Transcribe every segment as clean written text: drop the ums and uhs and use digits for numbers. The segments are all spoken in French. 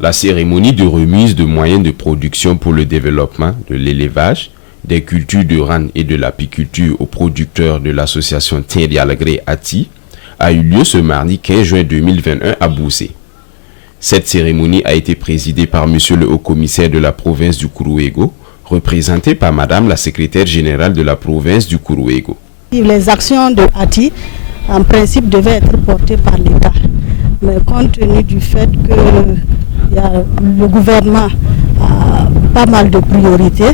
La cérémonie de remise de moyens de production pour le développement de l'élevage, des cultures de rente et de l'apiculture aux producteurs de l'association Terialgré Ati a eu lieu ce mardi 15 juin 2021 à Boussé. Cette cérémonie a été présidée par Monsieur le Haut-Commissaire de la province du Kourouégo, représenté par Madame la Secrétaire Générale de la province du Kourouégo. Les actions de Ati, en principe, devaient être portées par l'État. Mais compte tenu du fait que le gouvernement a pas mal de priorités,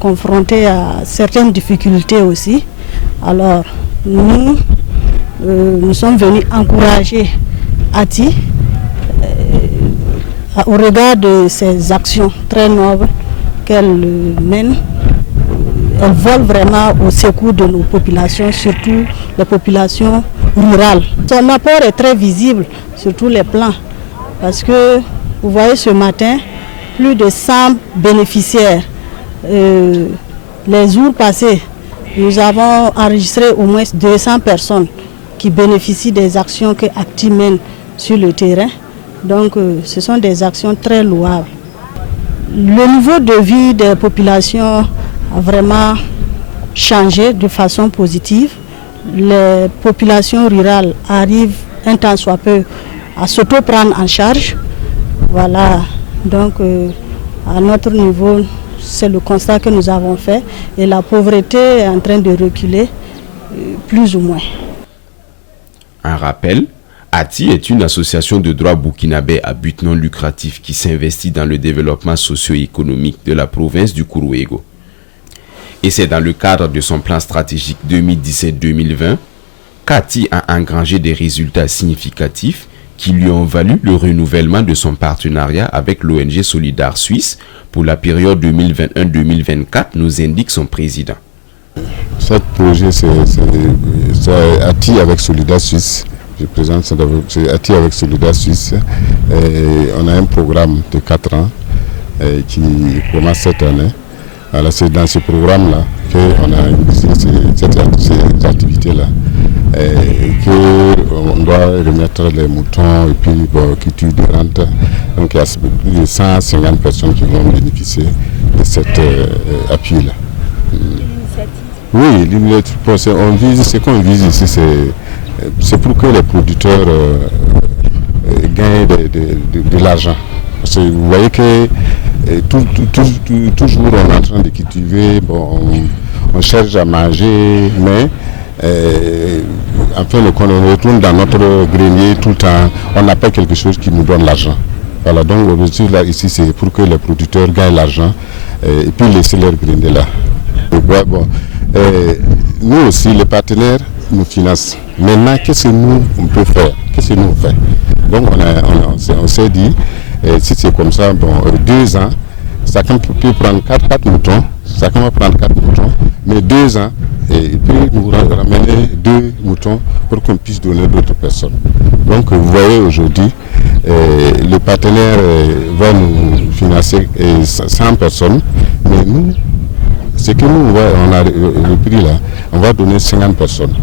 confronté à certaines difficultés aussi, alors nous sommes venus encourager Ati au regard de ces actions très nobles qu'elle mène. Elle vole vraiment au secours de nos populations, surtout les populations rurales. Son apport est très visible sur tous les plans, parce que vous voyez ce matin, plus de 100 bénéficiaires. Les jours passés, nous avons enregistré au moins 200 personnes qui bénéficient des actions que Ati mène sur le terrain. Donc ce sont des actions très louables. Le niveau de vie des populations a vraiment changé de façon positive. Les populations rurales arrivent un temps soit peu à s'auto-prendre en charge. Voilà, donc à notre niveau, c'est le constat que nous avons fait et la pauvreté est en train de reculer plus ou moins. Un rappel, Ati est une association de droit burkinabé à but non lucratif qui s'investit dans le développement socio-économique de la province du Kourouégo. Et c'est dans le cadre de son plan stratégique 2017-2020 qu'Ati a engrangé des résultats significatifs qui lui ont valu le renouvellement de son partenariat avec l'ONG Solidar Suisse pour la période 2021-2024, nous indique son président. Ce projet, c'est Ati avec Solidar Suisse. Je présente c'est Ati avec Solidar Suisse. Et on a un programme de 4 ans qui commence cette année. Alors c'est dans ce programme-là qu'on a initié ces activités-là. Qu'on doit remettre les moutons et puis culture de rente. Donc il y a plus de 150 personnes qui vont bénéficier de cet appui-là. Oui, ce qu'on vise ici, c'est pour que les producteurs gagnent de l'argent. Parce que vous voyez que toujours on est en train de cultiver, on cherche à manger, mais enfin on retourne dans notre grenier tout le temps, on n'a pas quelque chose qui nous donne l'argent. Voilà, donc l'objectif là ici c'est pour que les producteurs gagnent l'argent et puis laisser leur grenier là. Nous aussi, les partenaires nous financent. Maintenant, qu'est-ce que nous on peut faire? Qu'est-ce que nous on fait? Donc on s'est dit, si c'est comme ça, 2 ans, chacun peut prendre 4 moutons, chacun va prendre 4 moutons, mais 2 ans, et puis nous ramener 2 moutons pour qu'on puisse donner d'autres personnes. Donc vous voyez aujourd'hui, le partenaire va nous financer 100 personnes, mais nous, ce que nous, on a repris là, on va donner 50 personnes.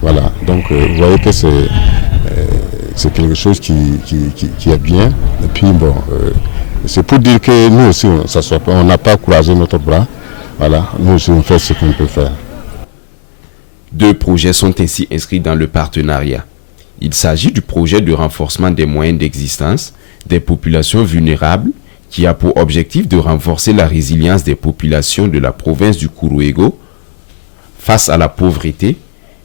Voilà, donc vous voyez que c'est quelque chose qui est bien. Et puis c'est pour dire que nous aussi, on n'a pas croisé notre bras. Voilà, nous aussi, on fait ce qu'on peut faire. 2 projets sont ainsi inscrits dans le partenariat. Il s'agit du projet de renforcement des moyens d'existence des populations vulnérables qui a pour objectif de renforcer la résilience des populations de la province du Kourouégo face à la pauvreté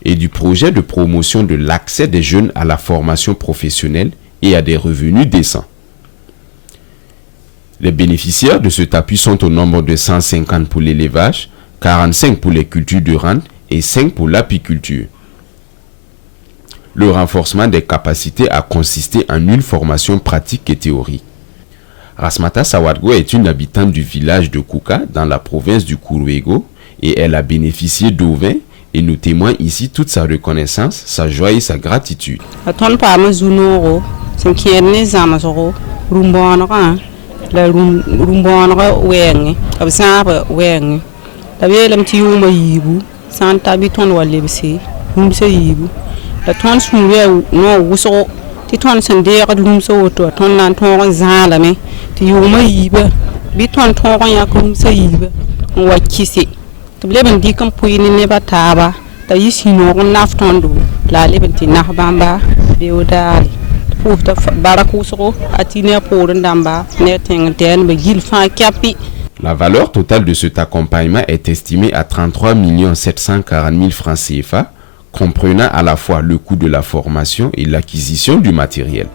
et du projet de promotion de l'accès des jeunes à la formation professionnelle et à des revenus décents. Les bénéficiaires de cet appui sont au nombre de 150 pour l'élevage, 45 pour les cultures de rente et 5 pour l'apiculture. Le renforcement des capacités a consisté en une formation pratique et théorique. Rasmata Sawadgo est une habitante du village de Kouka dans la province du Kourouégo et elle a bénéficié d'eau vin et nous témoigne ici toute sa reconnaissance, sa joie et sa gratitude. tɩ tõnd sẽn deegd rũmsa woto tõnd na n tõog n zãalame tɩ yʋʋmã yiiba bɩ tõnd tõog n yãk rũmsa yiiba n wa kɩse tɩ b leb n dɩk n pʋɩ ne nebã taaba t'a yɩ sũ-noog n naf tõndo la a leb n tɩ nas bãmba beoodaale tɩ pʋʋs t'a barak wʋsgo a tɩ ne a poorẽ dãmba ne a tẽng tɛɛnbã gil fãa kɛpɩ. La valeur totale de cet accompagnement est estimée à 33 740 000 francs CFA, comprenant à la fois le coût de la formation et l'acquisition du matériel.